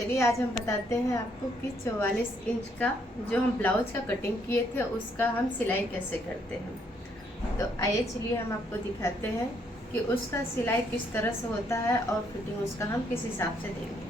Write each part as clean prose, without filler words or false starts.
चलिए आज हम बताते हैं आपको कि 44 इंच का जो हम ब्लाउज का कटिंग किए थे उसका हम सिलाई कैसे करते हैं। तो आइए चलिए हम आपको दिखाते हैं कि उसका सिलाई किस तरह से होता है और फिटिंग उसका हम किस हिसाब से देंगे।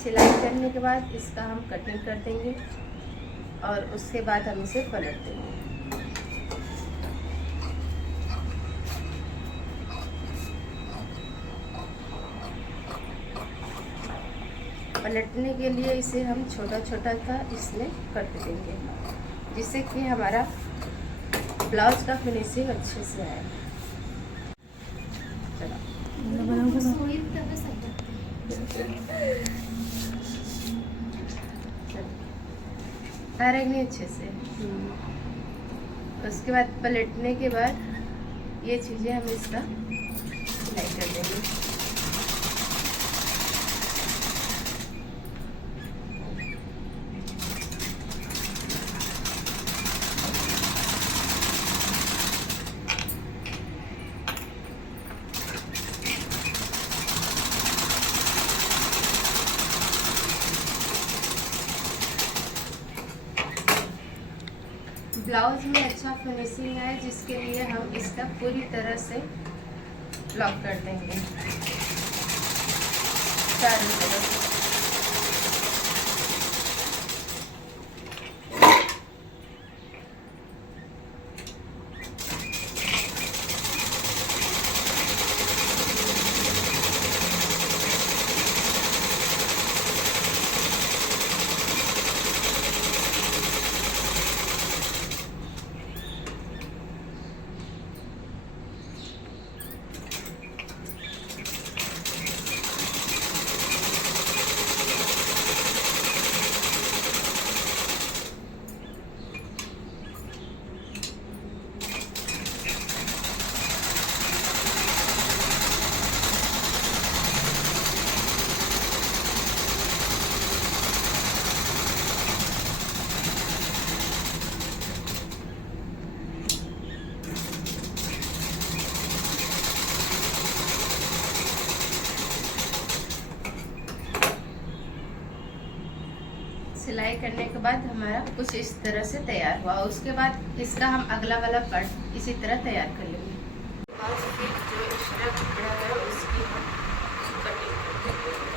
सिलाई करने के बाद इसका हम कटिंग कर देंगे और उसके बाद हम इसे पलट देंगे। पलटने के लिए इसे हम छोटा छोटा सा इसमें कट देंगे जिससे कि हमारा ब्लाउज का फिनिशिंग अच्छे से आए। आ रही अच्छे से। उसके बाद पलटने के बाद ये चीज़ें हम इसका सिलाई कर देंगे। ब्लाउज में अच्छा फिनिशिंग है जिसके लिए हम इसका पूरी तरह से लॉक कर देंगे चारों तरफ। सिलाई करने के बाद हमारा कुछ इस तरह से तैयार हुआ। उसके बाद इसका हम अगला वाला पार्ट इसी तरह तैयार कर लेंगे। और फिर जो एक्स्ट्रा कपड़ा है उसकी हम कटिंग कर देंगे।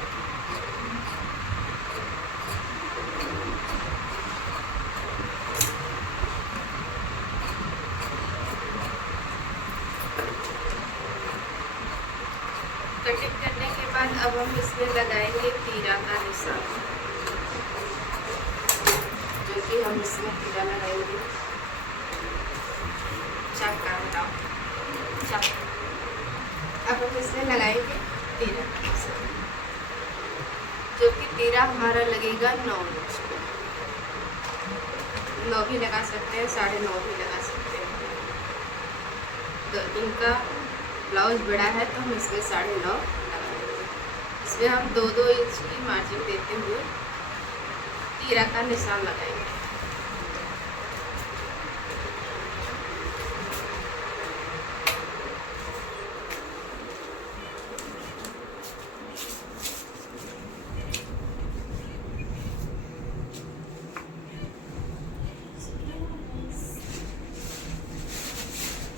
कटिंग करने के बाद अब हम इसमें लगाएंगे तीरा का निशान, जो कि हम इसमें तीरा लगाएंगे। चाक का बताओ चाक। अब हम इसमें लगाएंगे तीरा, जो कि तीरा हमारा लगेगा 9 इंच। 9 भी लगा सकते हैं, 9.5 भी लगा सकते हैं। तो इनका ब्लाउज बड़ा है तो हम इसमें 9.5 लगा देंगे। इसमें हम 2-2 इंच की मार्जिन देते हुए तीरा का निशान लगाएंगे।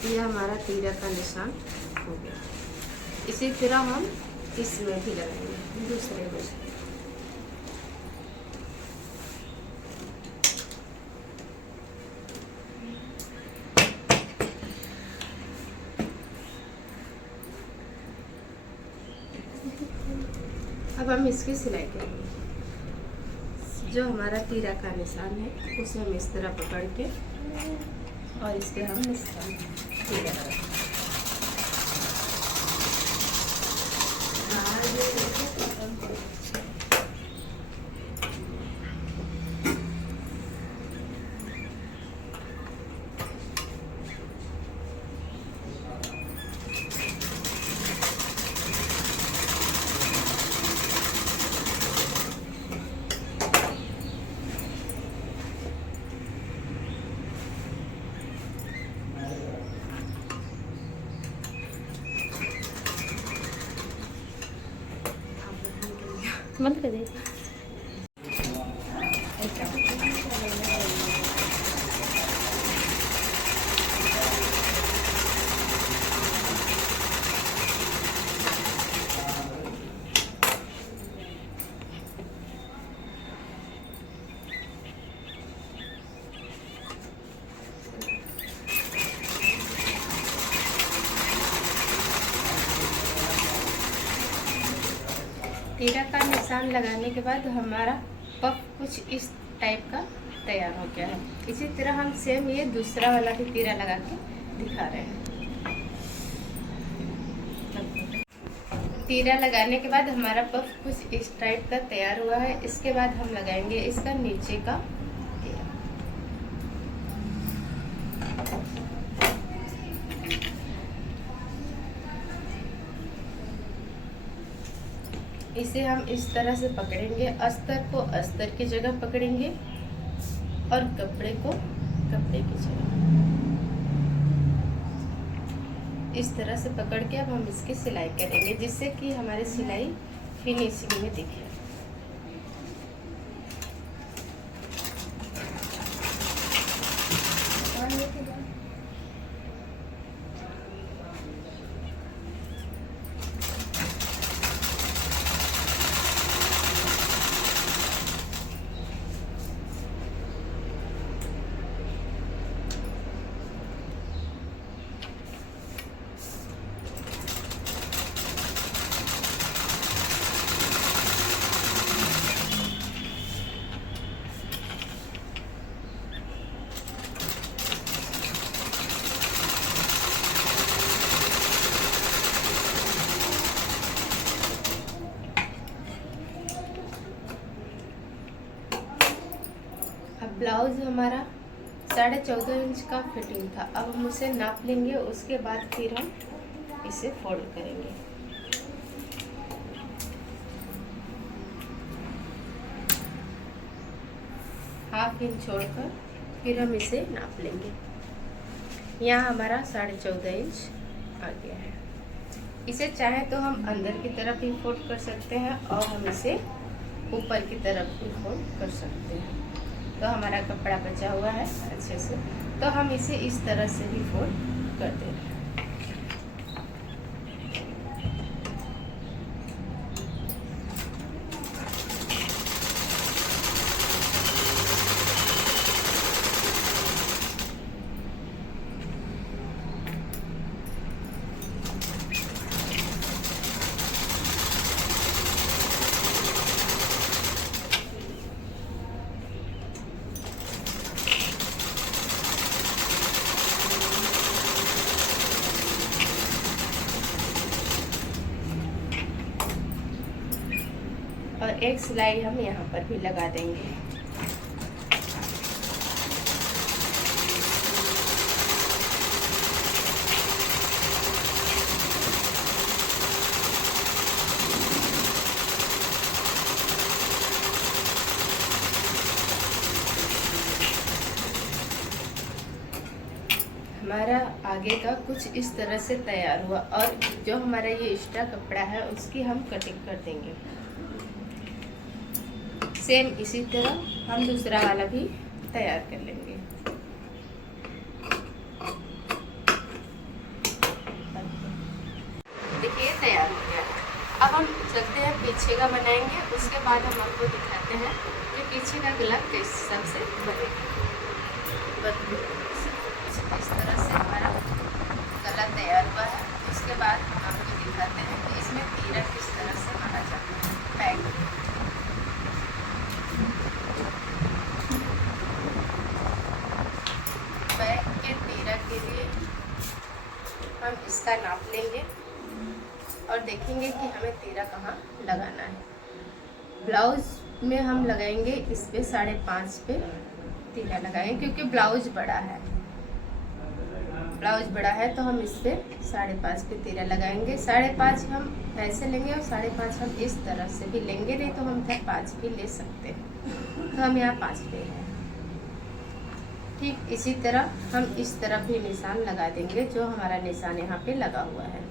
ये हमारा तीरा का निशान हो गया। इसी तरह हम इसमें भी लगाएंगे दूसरे में। अब हम इसकी सिलाई करेंगे। जो हमारा तीरा का निशान है उसे हम इस तरह पकड़ के और इस पे हम निशान तीरा लगाएंगे। बंद कर दे। तीरा का निशान लगाने के बाद हमारा पफ कुछ इस टाइप का तैयार हो गया है। इसी तरह हम सेम ये दूसरा वाला भी तीरा लगा के दिखा रहे हैं। तीरा लगाने के बाद हमारा पफ कुछ इस टाइप का तैयार हुआ है। इसके बाद हम लगाएंगे इसका नीचे का तीरा। इसे हम इस तरह से पकड़ेंगे, अस्तर को अस्तर की जगह पकड़ेंगे और कपड़े को कपड़े की जगह इस तरह से पकड़ के अब हम इसकी सिलाई करेंगे, जिससे कि हमारी सिलाई फिनिशिंग में दिखे। ब्लाउज हमारा 14.5 इंच का फिटिंग था। अब हम उसे नाप लेंगे, उसके बाद फिर हम इसे फोल्ड करेंगे। ½ इंच छोड़कर फिर हम इसे नाप लेंगे। यहाँ हमारा 14.5 इंच आ गया है। इसे चाहे तो हम अंदर की तरफ भी फोल्ड कर सकते हैं और हम इसे ऊपर की तरफ भी फोल्ड कर सकते हैं। तो हमारा कपड़ा बचा हुआ है अच्छे से, तो हम इसे इस तरह से भी फोल्ड कर दे रहे हैं। और एक सिलाई हम यहाँ पर भी लगा देंगे। हमारा आगे का कुछ इस तरह से तैयार हुआ और जो हमारा ये एक्स्ट्रा कपड़ा है उसकी हम कटिंग कर देंगे। सेम इसी तरह हम दूसरा वाला भी तैयार कर लेंगे। देखिए तैयार हो गया। अब हम चलते हैं पीछे का बनाएंगे, उसके बाद हम आपको दिखाते हैं कि पीछे का गला किस हिसाब से बनेगा। इस तरह से हमारा गला तैयार हुआ है। उसके बाद हम आपको दिखाते हैं कि इसमें तीरा किस तरह से मारा जाता है। पैक बैक के तीरा के लिए हम इसका नाप लेंगे और देखेंगे कि हमें तीरा कहाँ लगाना है। ब्लाउज में हम लगाएंगे इस पे 5.5 पे तीरा लगाएंगे, क्योंकि ब्लाउज बड़ा है। ब्लाउज बड़ा है तो हम इस पे 5.5 पे तीरा लगाएंगे। 5.5 हम ऐसे लेंगे और 5.5 हम इस तरह से भी लेंगे, नहीं तो हम 5 भी ले सकते हैं। तो हम यहाँ 5 पे हैं। ठीक इसी तरह हम इस तरफ भी निशान लगा देंगे, जो हमारा निशान यहाँ पे लगा हुआ है।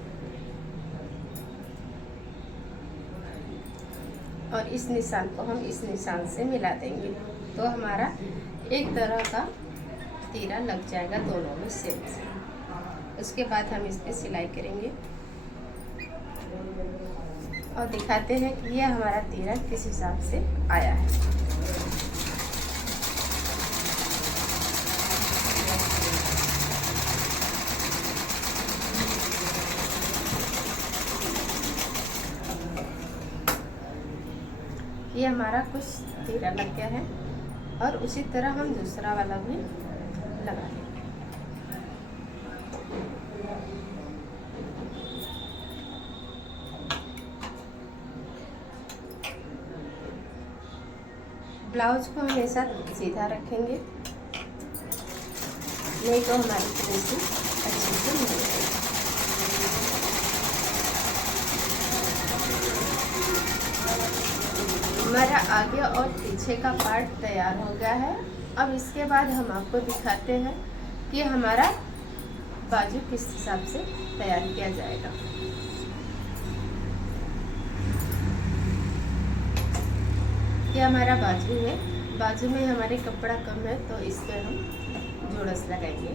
और इस निशान को हम इस निशान से मिला देंगे, तो हमारा एक तरह का तीरा लग जाएगा दोनों में सेम से। उसके बाद हम इस पे सिलाई करेंगे और दिखाते हैं कि यह हमारा तीरा किस हिसाब से आया है। ये हमारा कुछ तीरा लग गया है और उसी तरह हम दूसरा वाला भी लगा लेंगे। ब्लाउज को हमेशा सीधा रखेंगे, नहीं तो हमारी फिनिशिंग अच्छे से नहीं आएगी। हमारा आगे और पीछे का पार्ट तैयार हो गया है। अब इसके बाद हम आपको दिखाते हैं कि हमारा बाजू किस हिसाब से तैयार किया जाएगा। ये हमारा बाजू है। बाजू में हमारे कपड़ा कम है तो इस पर हम जोड़स लगाएंगे।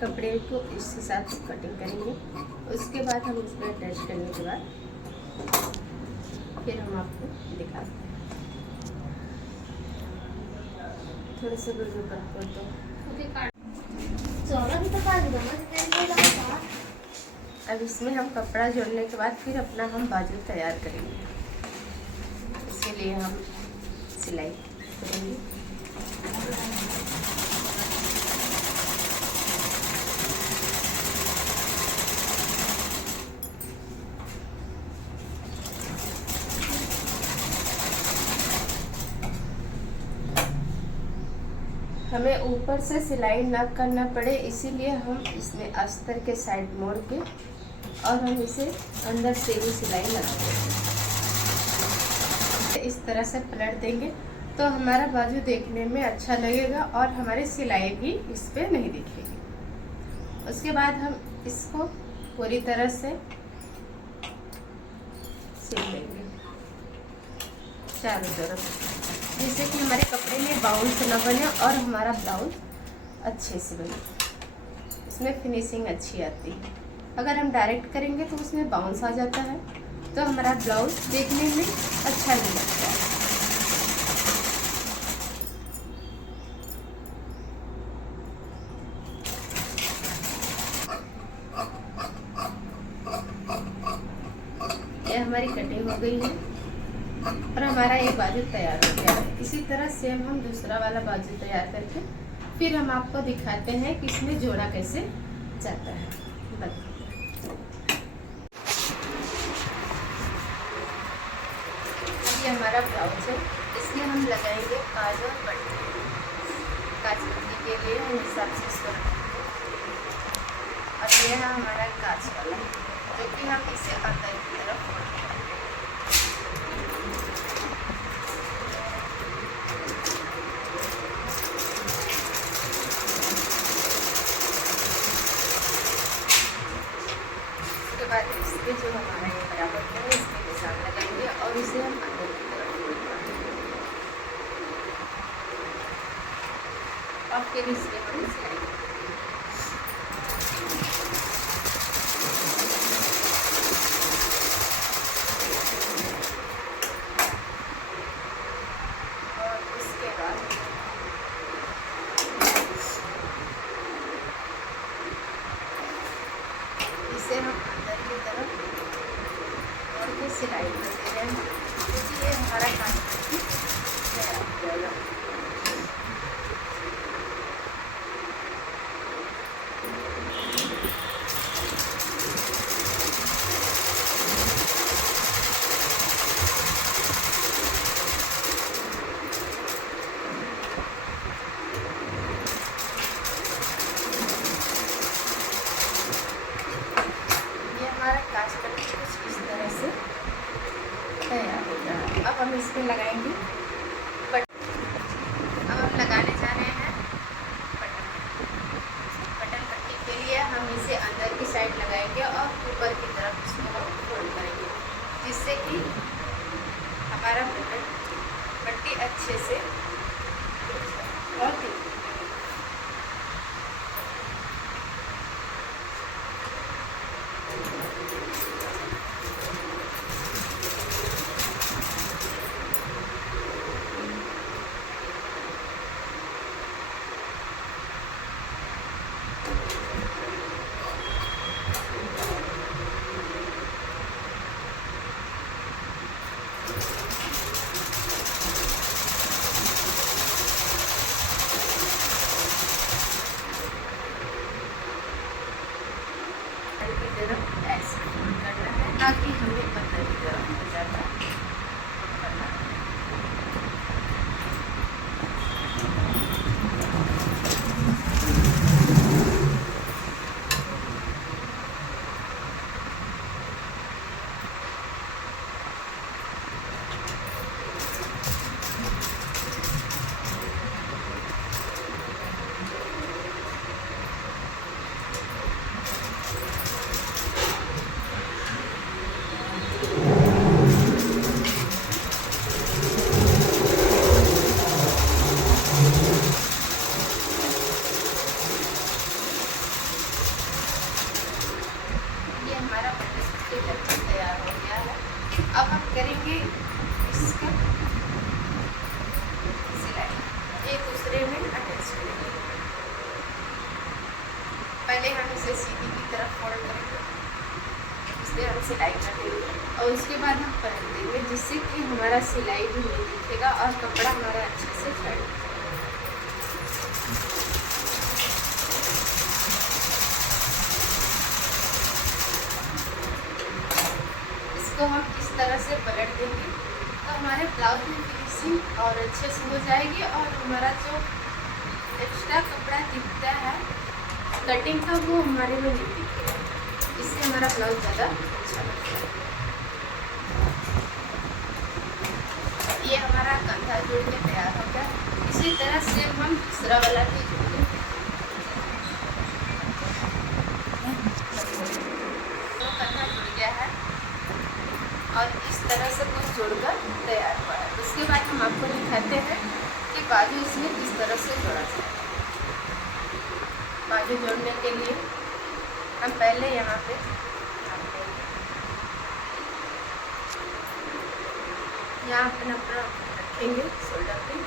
कपड़े को इस हिसाब से कटिंग करेंगे। उसके बाद हम इस पर अटैच करने के बाद फिर हम आपको दिखाते हैं। थोड़े से वीडियो कट कर दो। अब इसमें हम कपड़ा जोड़ने के बाद फिर अपना हम बाजू तैयार करेंगे। इसके लिए हम सिलाई करेंगे। हमें ऊपर से सिलाई ना करना पड़े, इसीलिए हम इसमें अस्तर के साइड मोड़ के और हम इसे अंदर से भी सिलाई लगा देंगे। इस तरह से पलट देंगे तो हमारा बाजू देखने में अच्छा लगेगा और हमारी सिलाई भी इस पे नहीं दिखेगी। उसके बाद हम इसको पूरी तरह से सिल लेंगे चारों तरफ, जिससे कि हमारे कपड़े में बाउंस ना बने और हमारा ब्लाउज अच्छे से बने। इसमें फिनिशिंग अच्छी आती है। अगर हम डायरेक्ट करेंगे तो उसमें बाउंस आ जाता है, तो हमारा ब्लाउज देखने में अच्छा नहीं लगता है। ये हमारी कटिंग हो गई है और हमारा एक बाजू तैयार हो गया है। इसी तरह सेम हम दूसरा वाला बाजू तैयार करके फिर हम आपको दिखाते हैं कि इसमें जोड़ा कैसे जाता है। ये हमारा ब्लाउज है, इसमें हम लगाएंगे काज और पट्टी। काज पट्टी के लिए हम हिसाब से इसको रखेंगे और ये है हमारा काज वाला, जो कि हम इसे अंदर की तरफ इसके जो हमारा ये बराबर है इसके निशान लगाएंगे और इसे हम अंदर की तरफ और फिर इसके हम सिलाई हम इसमें लगाएंगे अब हम लगाने जा रहे हैं बटन पट्टी के लिए हम इसे अंदर की साइड लगाएंगे और ऊपर की तरफ इसको हम फोल्ड करेंगे, जिससे कि हमारा बटन पट्टी अच्छे से और ऐसे करना है, ताकि हमें अंदर की तरफ हो जाता है। हमारा बटर चिकन लगभग तैयार हो गया है। अब हम करेंगे इसका सिलाई, एक दूसरे में अटैच करेंगे। पहले हम इसे सीधी की तरफ फोल्ड करेंगे, इसलिए हम सिलाई कर देंगे और उसके बाद हम पलट देंगे, जिससे कि हमारा सिलाई भी नहीं दिखेगा और कपड़ा हमारा अच्छे से फैल जाएगा। इसको हम इस तरह से पलट देंगे तो हमारे ब्लाउज में फिनिशिंग और अच्छे से हो जाएगी और हमारा जो एक्स्ट्रा कपड़ा दिखता है कटिंग का वो हमारे में नहीं दिखेगा। इससे हमारा ब्लाउज ज़्यादा अच्छा लगता है। ये हमारा कंधा जोड़ के तैयार हो गया। इसी तरह से हम दूसरा वाला भी जोड़ देंगे। तो कंधा जुड़ गया है और इस तरह से कुछ जोड़कर तैयार हुआ है। उसके बाद हम आपको दिखाते हैं कि बाजू इसमें किस तरह से जोड़ा जाए। बाजू जोड़ने के लिए हम पहले यहाँ पे यहाँ अपना रखेंगे शोल्डर पे।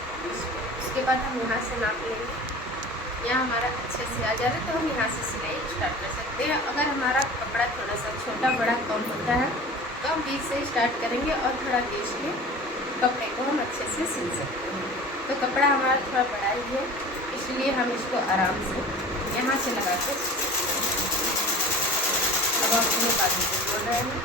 उसके बाद हम यहाँ से नाप लेंगे। यहाँ हमारा अच्छे से आ जाए तो हम यहाँ से सिलाई स्टार्ट कर सकते हैं। अगर हमारा कपड़ा थोड़ा सा छोटा बड़ा कम होता है तो हम बीच से स्टार्ट करेंगे और थोड़ा बीच में कपड़े को हम अच्छे से सिल सकते हैं। तो कपड़ा हमारा थोड़ा बड़ा ही है, इसलिए हम इसको आराम से यहाँ से लगा कर अब हम अपने बाजू को जोड़ रहे हैं।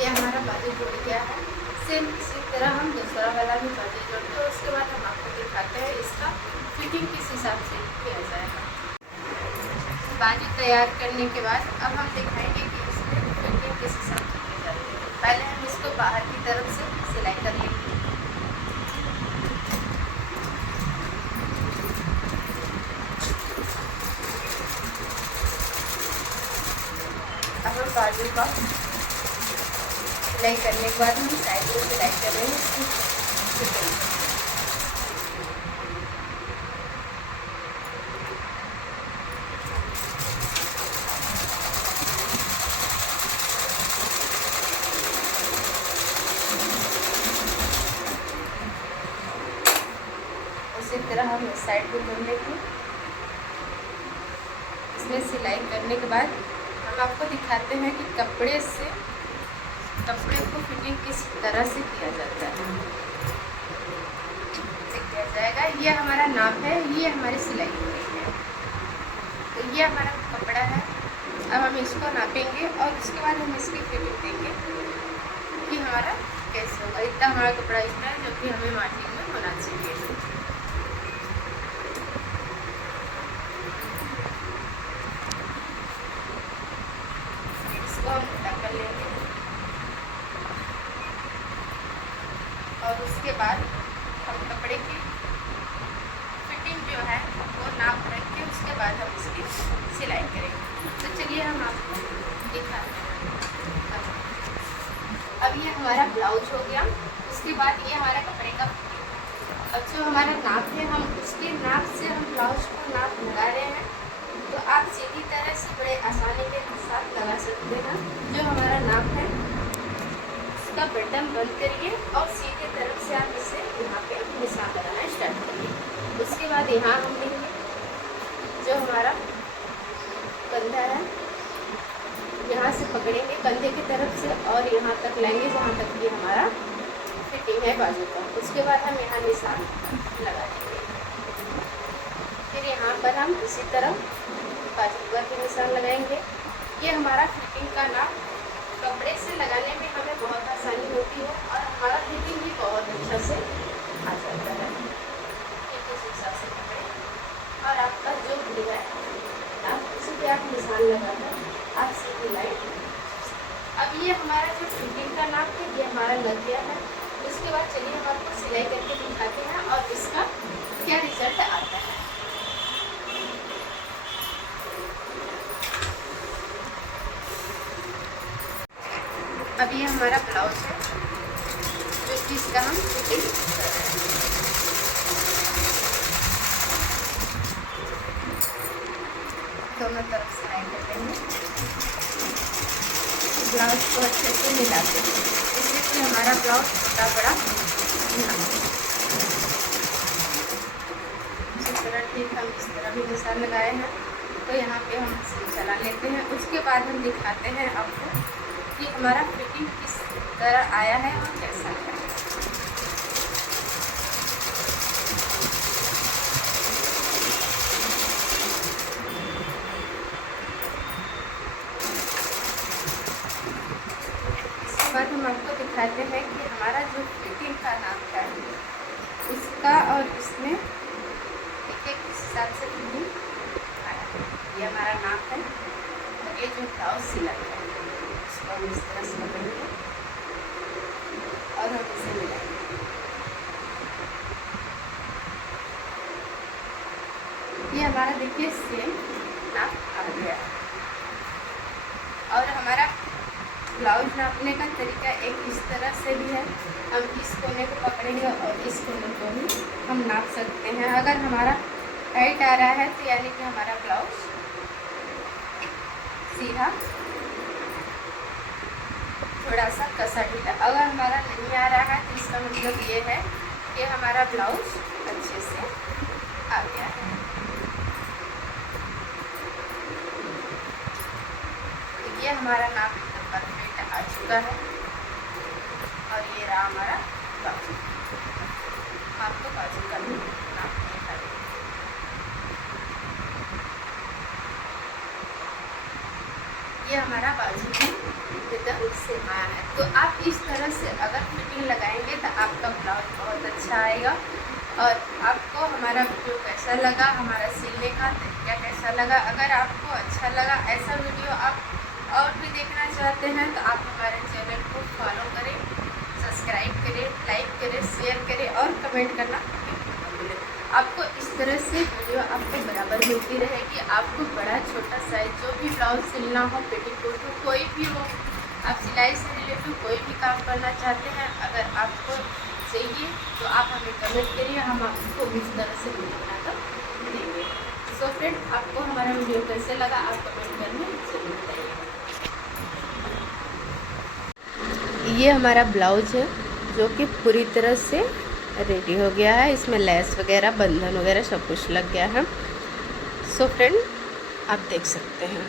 ये हमारा बाजू जुड़ गया है। सेम इसी तरह हम दूसरा वाला भी बाजू जोड़ते हैं। उसके बाद हम आपको दिखाते हैं इसका फिटिंग किस हिसाब से किया जाएगा। बाजू तैयार करने के बाद अब हम दिखाएंगे कि इसमें फिटिंग किस हिसाब से की जाती है। पहले हम इसको बाहर की तरफ से सिलाई कर लेंगे। अब हम बाजू का सिलाई करने के बाद हम साइड में सिलाई कर रहे हैं। इसी तरह हम इस साइड को जोड़ लेंगे। इसमें सिलाई करने के बाद हम आपको दिखाते हैं कि कपड़े को फिटिंग किस तरह से किया जाता है। किया जाएगा, ये हमारा नाप है, ये हमारी सिलाई है। तो ये हमारा कपड़ा है। अब हम इसको नापेंगे और उसके बाद हम इसकी फिटिंग देंगे कि हमारा कैसे होगा। इतना हमारा कपड़ा इतना है जो कि हमें मार्जिन में होना चाहिए। हमारा ब्लाउज हो गया। उसके बाद ये हमारा कपड़े का अब जो हमारा नाप है, हम उसके नाप से हम ब्लाउज को नाप लगा रहे हैं। तो आप सीधी तरह से बड़े आसानी के साथ लगा सकते हैं। जो हमारा नाप है उसका बटन बंद करिए और सीधे तरफ से आप इसे यहाँ पे निशान लगाना स्टार्ट करिए। उसके बाद यहाँ हम लेंगे जो हमारा कंधा है, यहाँ से पकड़ेंगे कंधे की तरफ से और यहाँ तक लाएंगे जहाँ तक ये हमारा फिटिंग है बाजू का। उसके बाद हम यहाँ निशान लगा देंगे। फिर यहाँ पर हम इसी तरह बाजू पर भी निशान लगाएंगे। ये हमारा फिटिंग का नाप कपड़े से लगाने में हमें बहुत आसानी होती है और हमारा फिटिंग भी बहुत अच्छा से आ जाता है। इस हिसाब से कपड़े और आपका जो भी है आप उसी पे आप निशान लगाकर आप सीधी लाइन। अब ये हमारा जो फिटिंग का नाप है ये हमारा लग गया है। उसके बाद चलिए हम आपको सिलाई करके दिखाते हैं और इसका क्या रिजल्ट आता है। अब ये हमारा ब्लाउज है जो कि इसका हम फिटिंग कर रहे हैं। दोनों तरफ सिलाई कर देंगे, ब्लाउज को अच्छे से मिलाते हैं जिससे कि हमारा ब्लाउज छोटा बड़ा ना हो। इसी तरह ठीक हम इस तरह भी निशान लगाए हैं। तो यहाँ पे हम इसे चला लेते हैं। उसके बाद हम दिखाते हैं आपको कि हमारा फिटिंग किस तरह आया है और कैसा है। बाद हम आपको दिखाते हैं कि हमारा जो फिटिंग का नाप है उसका और इसमें एक एक हिसाब से फिटिंग आया है। ये हमारा नाप है और ये जो ब्लाउज सिला है उसको हम इस तरह से पकड़ेंगे और हम इसे मिलाएंगे। ये हमारा देखिए सेम नाप आ गया और हमारा ब्लाउज नापने का तरीका एक इस तरह से भी है। हम इस कोने को पकड़ेंगे और इस कोने को भी हम नाप सकते हैं। अगर हमारा टाइट आ रहा है तो यानी कि हमारा ब्लाउज सीधा थोड़ा सा कसा ढीला। अगर हमारा नहीं आ रहा है तो इसका मतलब ये है कि हमारा ब्लाउज अच्छे से आ गया है। ये हमारा नाप परफेक्ट आ चुका है और ये रहा हमारा बाजू। आपको बाजू का भी नाप दिखा दें। ये हमारा बाजू की एकदम सेम आया है। तो आप इस तरह से अगर फिटिंग लगाएंगे तो आपका ब्लाउज बहुत अच्छा आएगा। और आपको हमारा वीडियो कैसा लगा, हमारा सिलने का तरीका कैसा लगा, अगर आपको अच्छा लगा ऐसा वीडियो आप और भी देखना चाहते हैं तो आप हमारे चैनल को फॉलो करें, सब्सक्राइब करें, लाइक करें, शेयर करें और कमेंट करना भूलें। आपको इस तरह से वीडियो आपको बराबर मिलती रहेगी। आपको बड़ा छोटा साइज जो भी ब्लाउज सिलना हो, पेटीकोट हो, कोई भी हो, आप सिलाई से रिलेटेड कोई भी काम करना चाहते हैं अगर आपको चाहिए तो आप हमें कमेंट करिए, हम आपको इस तरह से वीडियो बनाकर देंगे। सो फ्रेंड, आपको हमारा वीडियो कैसे लगा आप कमेंट करके जरूर बताइए। ये हमारा ब्लाउज है जो कि पूरी तरह से रेडी हो गया है। इसमें लेस वगैरह, बंधन वगैरह सब कुछ लग गया है। सो फ्रेंड, आप देख सकते हैं।